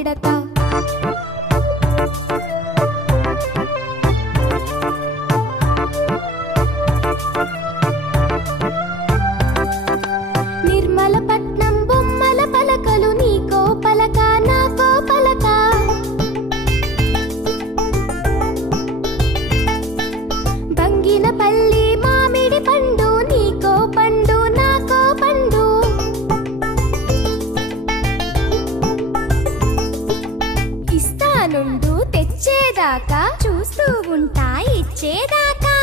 పిడత నిర్మలపట్నం బొమ్మల పలకలు నీకో పలక నాకో పలక బంగినపల్లి మామిడి పండు నీకో పండు నాకో పండు ఇస్తానుండు తెచ్చేదాకా చూస్తూ ఉంటా ఇచ్చేదాకా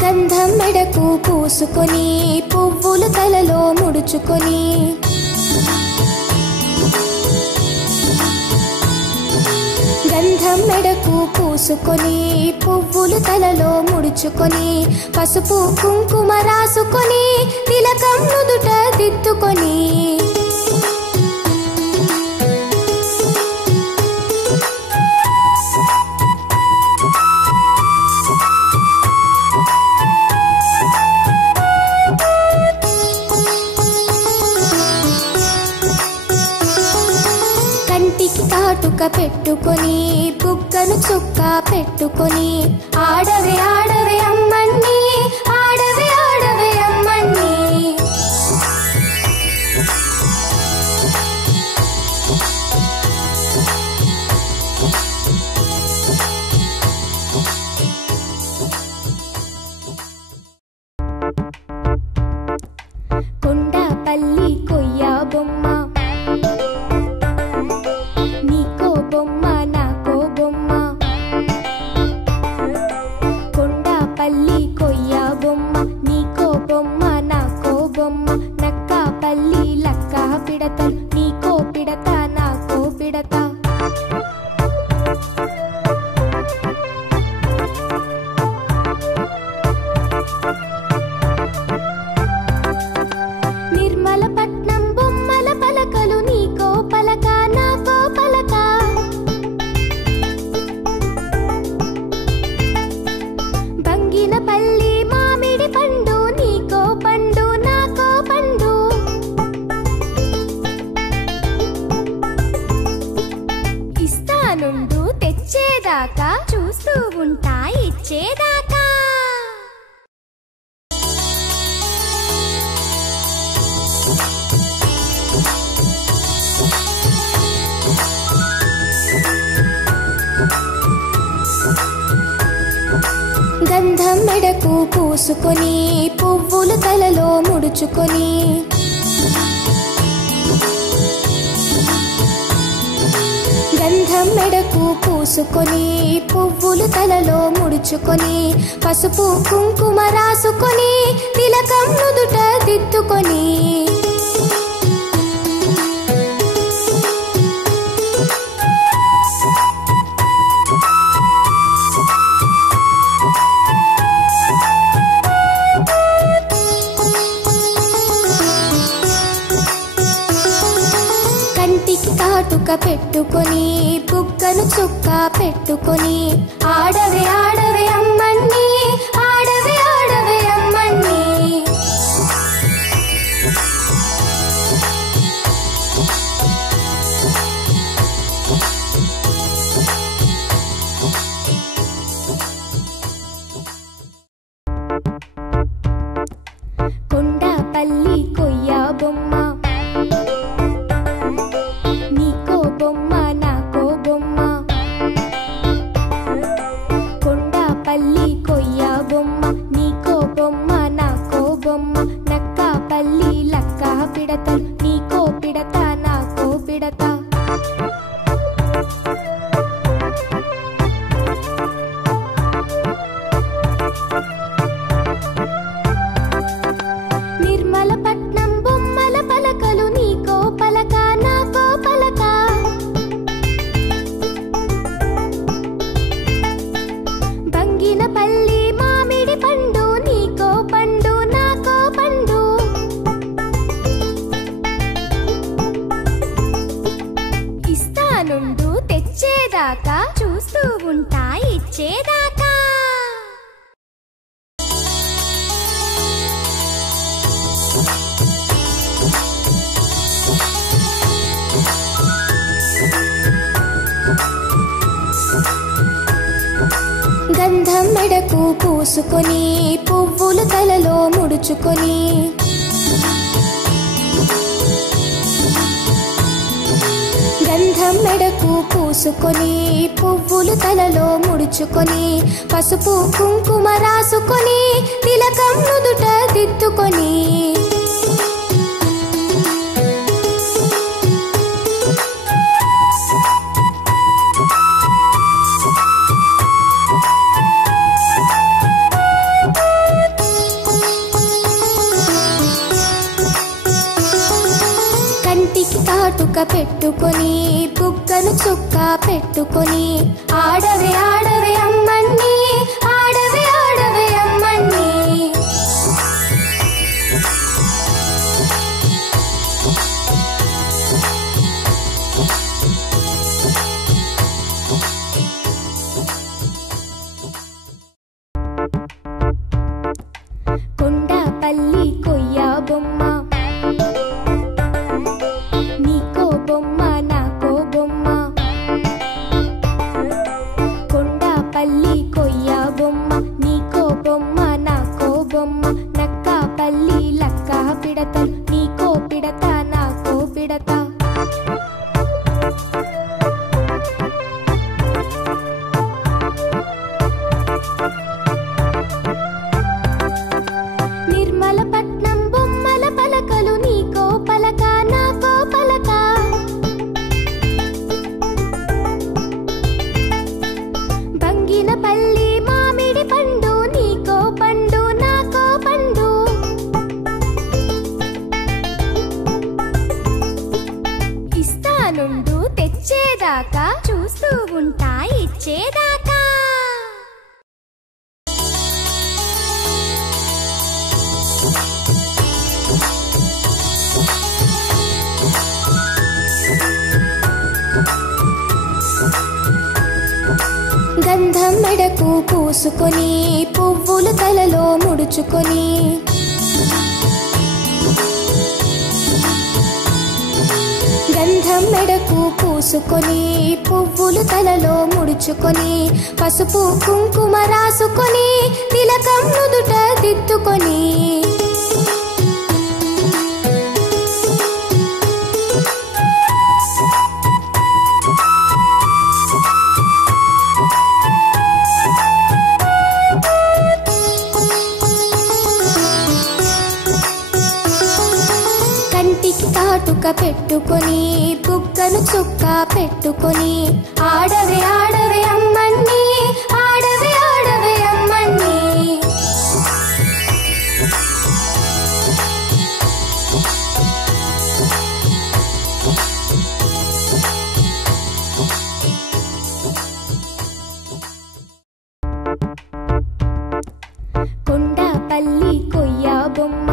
గంధం మెడకు పూసుకొని పువ్వులు తలలో ముడుచుకొని గంధం మెడకు పూసుకొని పువ్వులు తలలో ముడుచుకొని పసుపు కుంకుమ రాసుకొని తిలకం నుదుట దిద్దుకొని కంటికి కాటుక పెట్టుకొని బుగ్గను చుక్క పెట్టుకొని ఆడవే ఆడవే అమ్మన్ని ఆడవే ఆడవే అమ్మన్ని కొండపల్లి కొయ్య బొమ్మ నీకో బొమ్మ నాకో బొమ్మ కొండపల్లి కొయ్య బొమ్మ నీకో బొమ్మ నాకో బొమ్మ నక్కపల్లి లక్క పిడతలు నీకో పిడత నాకో పిడత నిర్మలపట్నం బొమ్మల పలకలు నీకో పలక నాకో పలక బంగినపల్లి మామిడి పండు నీకో పండు నాకో పండు ఇస్తానుండు తెచ్చేదాకా చూస్తూ ఉంటా ఇచ్చేదాకా గంధం మెడకు పూసుకొని పువ్వులు తలలో ముడుచుకొని గంధం మెడకు పూసుకొని పువ్వులు తలలో ముడుచుకొని పసుపు కుంకుమ రాసుకొని తిలకం నుదుట దిద్దుకొని కంటికి కాటుక పెట్టుకొని బుగ్గను చుక్క పెట్టుకొని ఆడవే ఆడవే అమ్మన్ని ఆడవే ఆడవే అమ్మన్ని కొండపల్లి కొయ్య బొమ్మ నీకో బొమ్మ నాకో బొమ్మ కొండపల్లి కొయ్య బొమ్మ నీకో బొమ్మ నాకో బొమ్మ నక్కపల్లి లక్క పిడతలు నీకో పిడత నాకో పిడత నిర్మలపట్నం బొమ్మల పలకలు నీకో పలక నాకో పలక బంగినపల్లి మామిడి పండు నీకో పండు నాకో పండు గంధం మెడకు పూసుకొని పువ్వులు తలలో ముడుచుకొని గంధం మెడకు పూసుకొని పువ్వులు తలలో ముడుచుకొని పసుపు కుంకుమ రాసుకొని తిలకం నుదుట దిద్దుకొని కాటుక పెట్టుకొని బుగ్గను చుక్క పెట్టుకొని ఆడవే ఆడవే అమ్మన్ని ఆడవే ఆడవే అమ్మన్ని కొండపల్లి కొయ్య బొమ్మ చూస్తూ ఉంటా ఇచ్చేదాకా గంధం మెడకు పూసుకొని పువ్వులు తలలో ముడుచుకొని గంధం మెడకు పూసుకొని పువ్వులు తలలో ముడుచుకొని పసుపు కుంకుమ రాసుకొని తిలకం నుదుట దిద్దుకొని కాటుక పెట్టుకొని బుగ్గను చుక్క పెట్టుకొని ఆడవే ఆడవే అమ్మన్ని ఆడవే ఆడవే అమ్మన్ని కొండపల్లి కొయ్య బొమ్మ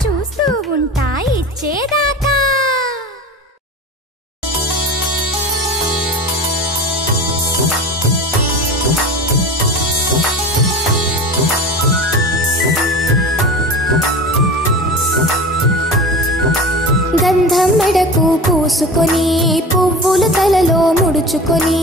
చూస్తూ ఉంటా ఇచ్చేదాకా గంధం మెడకు పూసుకొని పువ్వులు తలలో ముడుచుకొని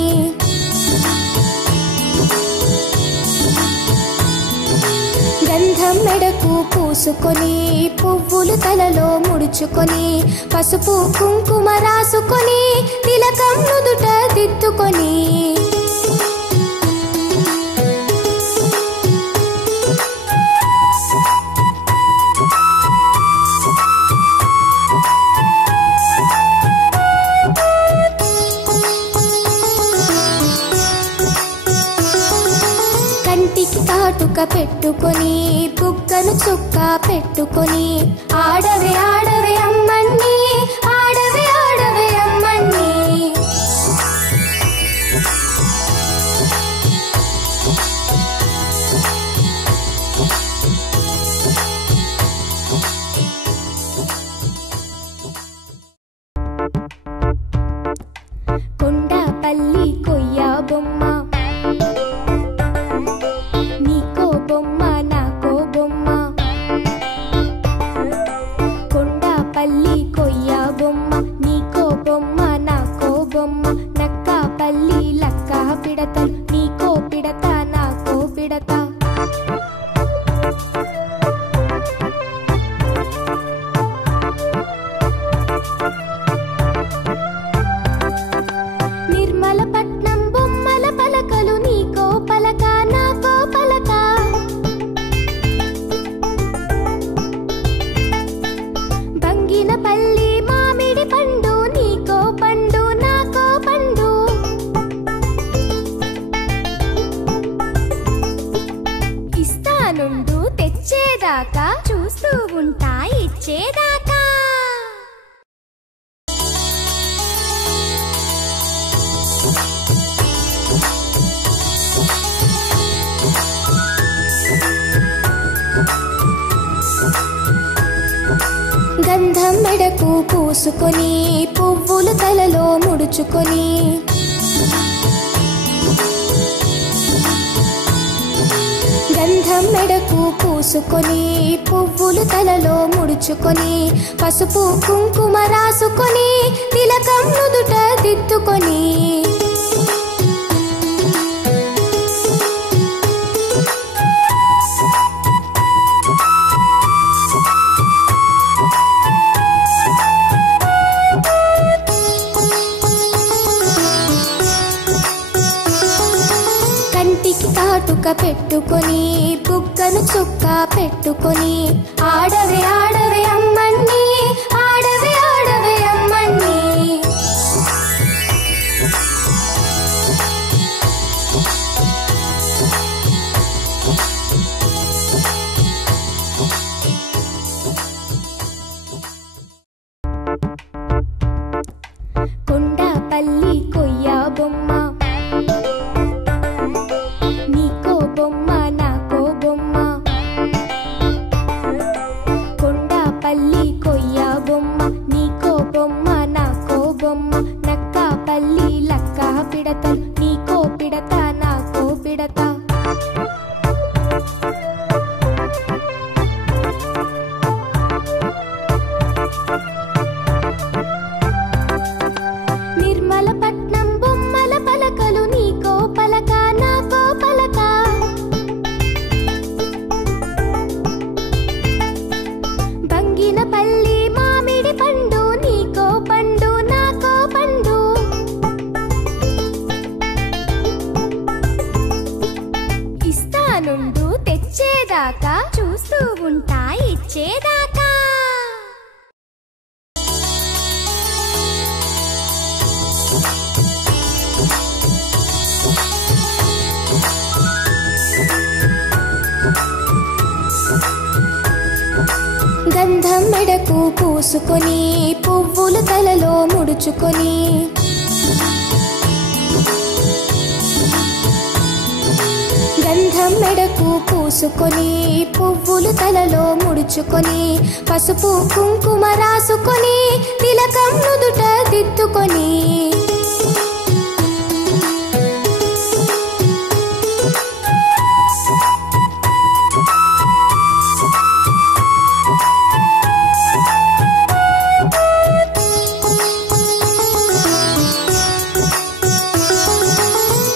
గంధం మెడకు పూసుకొని పువ్వులు తలలో ముడుచుకొని పసుపు కుంకుమ రాసుకొని తిలకం నుదుట దిద్దుకొని కంటికి కాటుక పెట్టుకొని బుగ్గను చుక్క పెట్టుకొని ఆడవే ఆడవే అమ్మన్ని ఆడవే ఆడవే అమ్మన్ని కొండపల్లి కొయ్య బొమ్మ నీకో బొమ్మ నాకో బొమ్మ కొండపల్లి కొయ్య బొమ్మ నీకో బొమ్మ నాకో బొమ్మ నక్కపల్లి లక్క పిడతలు నీకో పిడత నాకో పిడత నిర్మలపట్నం బొమ్మల పలకలు నీకో పలక నాకో పలక బంగినపల్లి మామిడి పండు నీకో పండు నాకో పండు ఇస్తానుండు తెచ్చేదాకా చూస్తూ ఉంటా ఇచ్చేదాకా గంధం మెడకు పూసుకొని పువ్వులు తలలో ముడుచుకొని గంధం మెడకు పూసుకొని పువ్వులు తలలో ముడుచుకొని పసుపు కుంకుమ రాసుకొని తిలకం నుదుట దిద్దుకొని కంటికి కాటుక పెట్టుకొని బుగ్గను చుక్క పెట్టుకొని ఆడవే ఆడవే అమ్మన్ని ఆడవే ఆడవే అమ్మన్ని కొండపల్లి కొయ్య బొమ్మ నీకో బొమ్మ నాకో బొమ్మ కొండపల్లి కొయ్య బొమ్మ నీకో బొమ్మ నాకో బొమ్మ నక్కపల్లి లక్క పిడతలు నీకో పిడత నాకో పిడత నిర్మలపట్నం బొమ్మల పలకలు నీకో పలక నాకో పలక బంగినపల్లి మామిడి పండు నీకో పండు నాకో పండు ఇస్తానుండు తెచ్చేదాకా చూస్తూ ఉంటా ఇచ్చేదాకా గంధం మెడకు పూసుకొని పువ్వులు తలలో ముడుచుకొని గంధం మెడకు పూసుకొని పువ్వులు తలలో ముడుచుకొని పసుపు కుంకుమ రాసుకొని తిలకం నుదుట దిద్దుకొని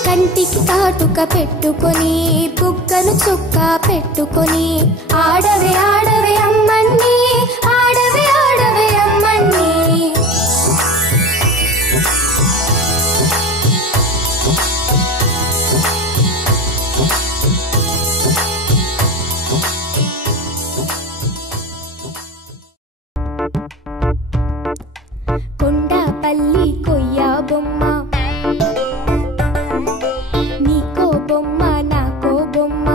కంటికి కాటుక పెట్టుకొని బుగ్గను చుక్క పెట్టుకొని ఆడవే ఆడవే అమ్మన్ని ఆడవే ఆడవే అమ్మన్ని కొండపల్లి కొయ్య బొమ్మ నీకో బొమ్మ నాకో బొమ్మ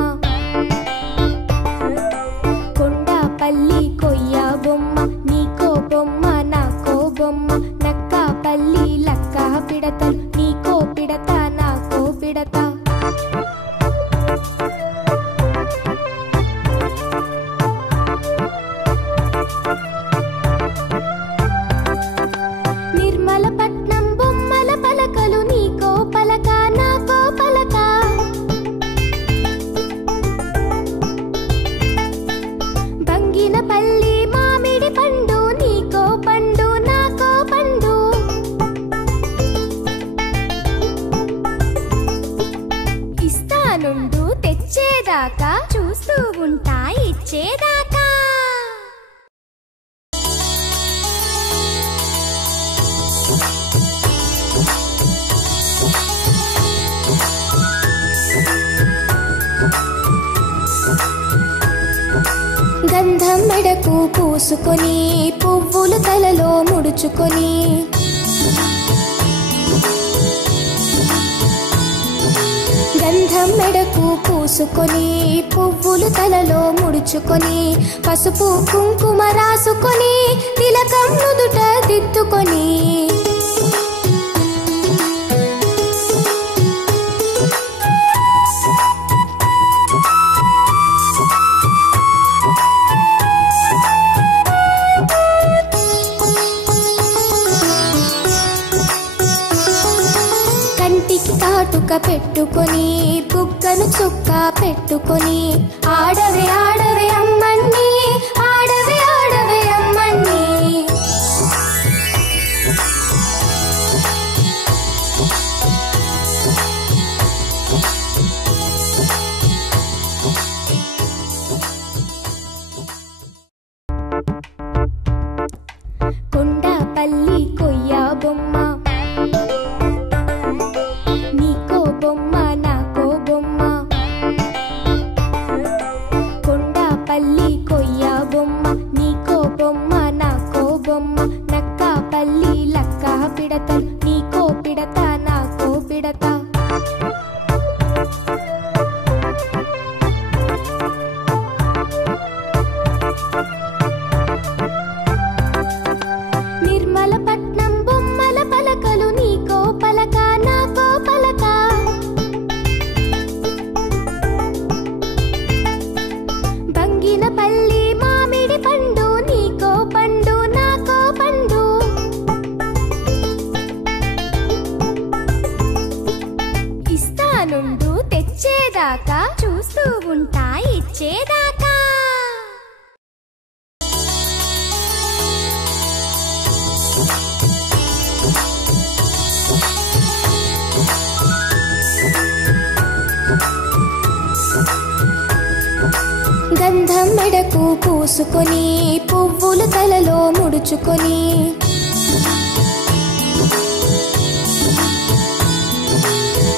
గంధం మెడకు పూసుకొని పువ్వులు తలలో ముడుచుకొని గంధం మెడకు పూసుకొని పువ్వులు తలలో ముడుచుకొని పసుపు కుంకుమ రాసుకొని తిలకం నుదుట దిద్దుకొని కాటుక పెట్టుకొని బుగ్గను చుక్క పెట్టుకొని ఆడవే ఆడవే అమ్మన్ని ఆడవే ఆడవే అమ్మన్ని కొండపల్లి కొయ్య బొమ్మ చూస్తూ ఉంటా ఇచ్చేదాకా గంధం మెడకు పూసుకొని పువ్వులు తలలో ముడుచుకొని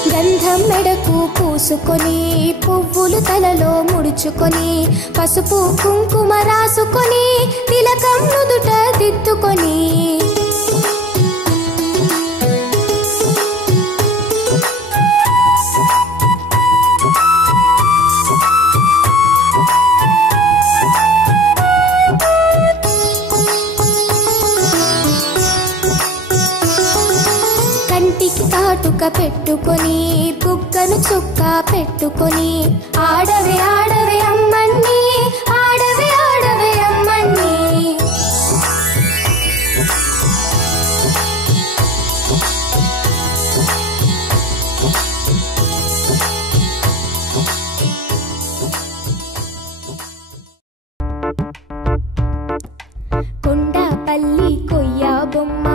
గంధం మెడకు పూసుకొని పువ్వులు తలలో ముడుచుకొని పసుపు కుంకుమ రాసుకొని తిలకం నుదుట దిద్దుకొని కాటుక పెట్టుకొని బుగ్గను చుక్క పెట్టుకొని ఆడవే ఆడవే అమ్మన్ని ఆడవే ఆడవే అమ్మన్ని కొండపల్లి కొయ్య బొమ్మ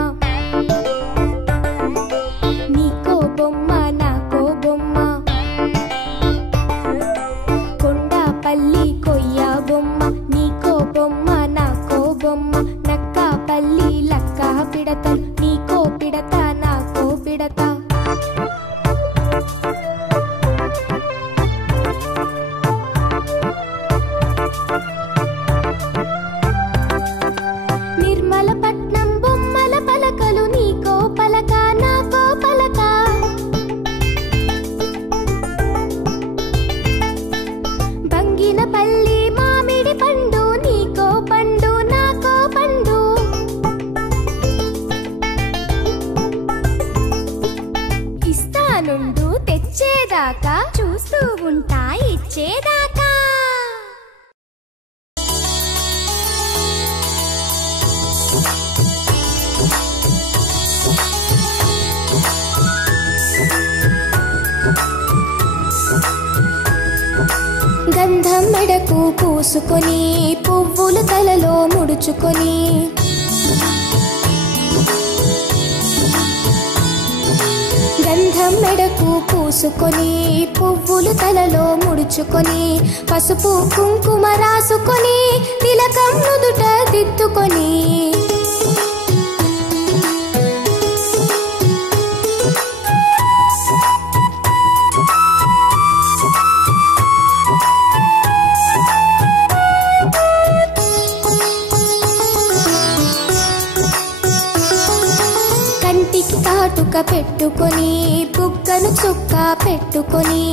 చూస్తూ ఉంటా ఇచ్చేదాకా గంధం మెడకు పూసుకొని పువ్వులు తలలో ముడుచుకొని గంధం మెడకు పూసుకొని పువ్వులు తలలో ముడుచుకొని పసుపు కుంకుమ రాసుకొని తిలకం నుదుట దిద్దుకొని బుగ్గను చుక్క పెట్టుకొని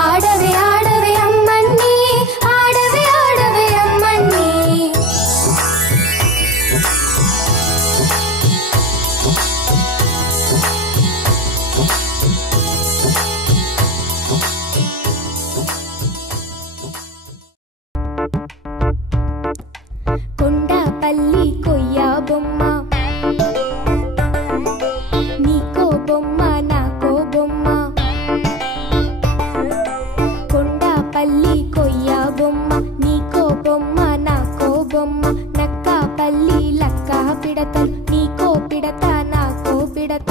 ఆడవే ఆడవే అమ్మన్ని ఆడవే ఆడవే అమ్మన్ని కొండపల్లి కొయ్య బొమ్మ నీకో బొమ్మ నాకో బొమ్మ కొండపల్లి కొయ్య బొమ్మ నీకో బొమ్మ నాకో బొమ్మ నక్కపల్లి లక్క పిడతలు నీకో పిడత నాకో పిడత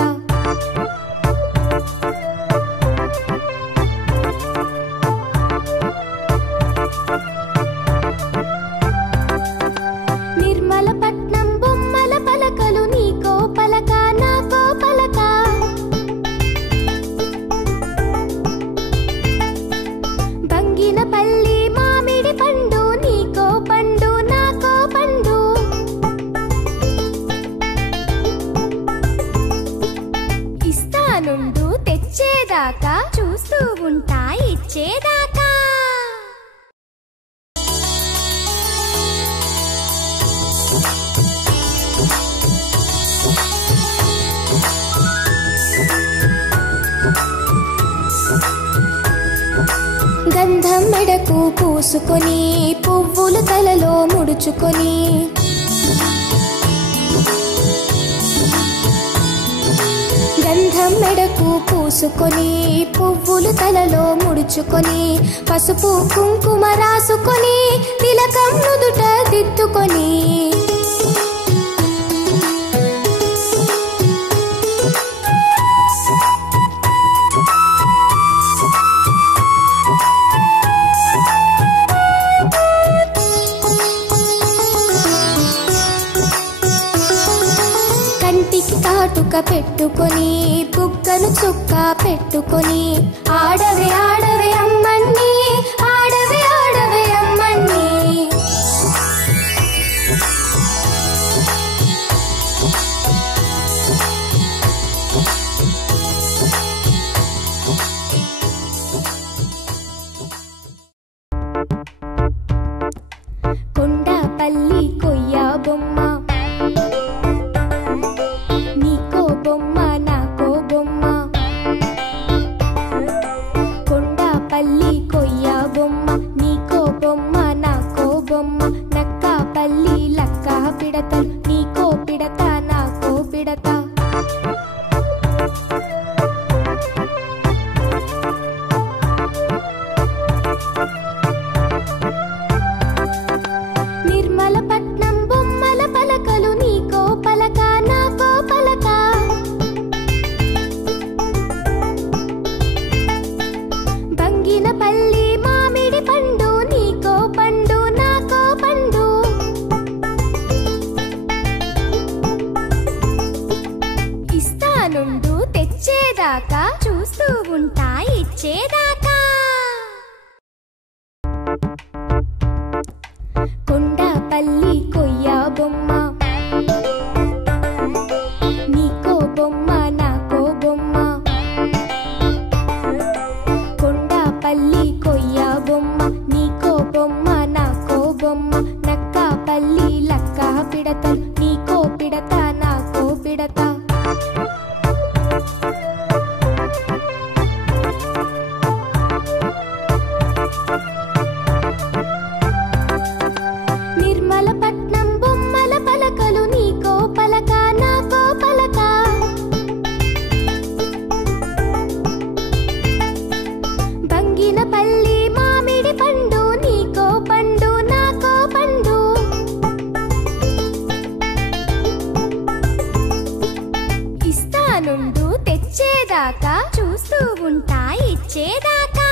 నిర్మలపట్నం బొమ్మల పలకలు నీకో పలక నాకో పలక బంగినపల్లి మామిడి పండు నీకో పండు నాకో పండు ఇస్తానుండు తెచ్చేదాకా చూస్తూ ఉంటా ఇచ్చేదాకా గంధం మెడకు పూసుకొని పువ్వులు తలలో ముడుచుకొని గంధం మెడకు పూసుకొని పువ్వులు తలలో ముడుచుకొని పసుపు కుంకుమ రాసుకొని తిలకం నుదుట దిద్దుకొని కంటికి కాటుక పెట్టుకొని బుగ్గను చుక్క పెట్టుకొని ఆడవే ఆడవే అమ్మన్ని ఆడవే ఆడవే అమ్మన్ని కొండపల్లి కొయ్య బొమ్మ నీకో బొమ్మ నాకో బొమ్మ కొండపల్లి కొయ్య బొమ్మ నీకో బొమ్మ నాకో బొమ్మ నక్కపల్లి లక్క పిడతలు నీకో పిడత నాకో పిడత నిర్మలపట్నం బొమ్మల పలకలు నీకో పలక నాకో పలక బంగినపల్లి మామిడి పండు నీకో పండు నాకో పండు ఇస్తానుండు తెచ్చేదాకా చూస్తూ ఉంటా ఇచ్చేదాకా కొండపల్లి కొయ్య బొమ్మ నీకో బొమ్మ నాకో బొమ్మ కొండపల్లి కొయ్య బొమ్మ నీకో బొమ్మ నాకో బొమ్మ నక్కపల్లి లక్క పిడతలు నీకో పిడత నాకో పిడత నిర్మలపట్నం బొమ్మల పలకలు నీకో పలక నాకో పలక బంగినపల్లి మామిడి పండు నీకో పండు నాకో పండు ఇస్తానుండు తెచ్చేదాకా చూస్తూ ఉంటా ఇచ్చేదాకా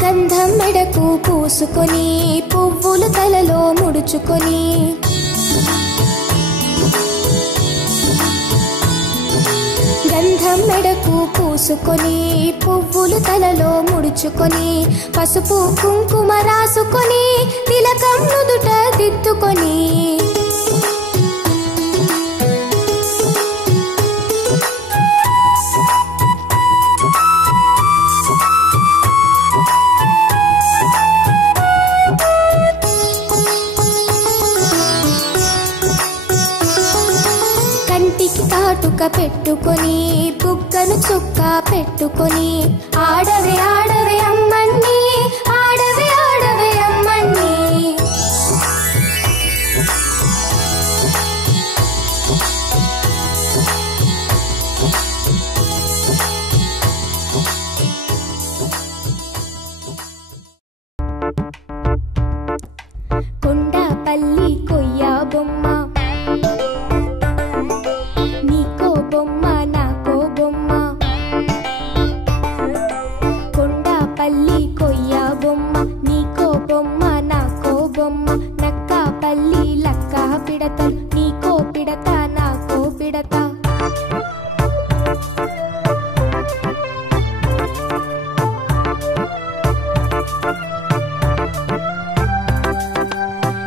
గంధం మెడకు పూసుకొని పువ్వులు తలలో ముడుచుకొని గంధం గంధం మెడకు పూసుకొని పువ్వులు తలలో ముడుచుకొని పసుపు కుంకుమ రాసుకొని తిలకం నుదుట దిద్దుకొని కంటికి కాటుక పెట్టుకొని బుగ్గను చుక్క పెట్టుకొని ఆడవే ఆడవే అమ్మన్ని ఆడవే ఆడవే అమ్మన్ని కొండపల్లి కొయ్య బొమ్మ నీకో బొమ్మ నాకో బొమ్మ కొండపల్లి కొయ్య బొమ్మ నీకో బొమ్మ నాకో బొమ్మ నక్కపల్లి లక్క పిడతలు నీకో పిడత నాకో పిడత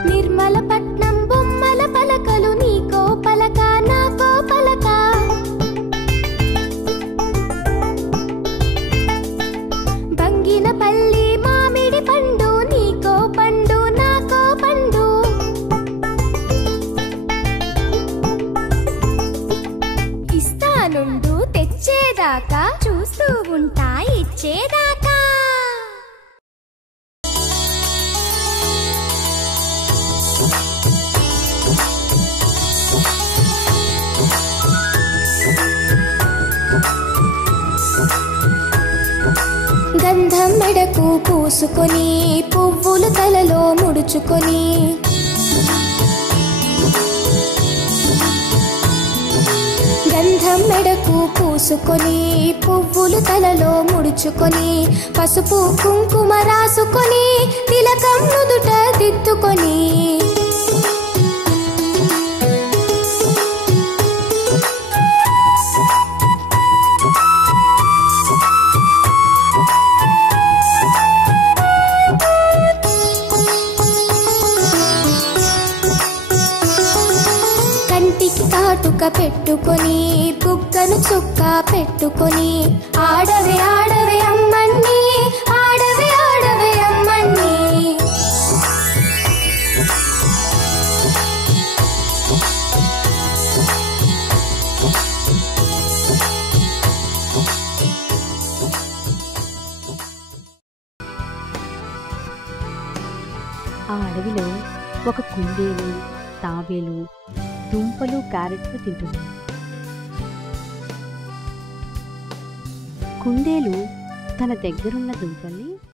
నిర్మలపట్నం బొమ్మల పలకలు నీకో పలక నాకో పలక బంగినపల్లి మామిడి పండు నీకో పండు నాకో పండు ఇస్తానుండు తెచ్చేదాకా చూస్తూ ఉంటా ఇచ్చేదాకా గంధం మెడకు పూసుకొని పువ్వులు తలలో ముడుచుకొని గంధం మెడకు పూసుకొని పువ్వులు తలలో ముడుచుకొని పసుపు కుంకుమ రాసుకొని తిలకం నుదుట దిద్దుకొని కంటికి కాటుక పెట్టుకొని బుగ్గను చుక్క పెట్టుకొని ఆడవే ఆడవే అమ్మన్ని ఆడవే ఆడవే అమ్మన్ని ఆ అడవిలో ఒక కుందేలు తాబేలు దుంపలు క్యారెట్లు తింటుంది. కుందేలు తన దగ్గరున్న దుంపల్ని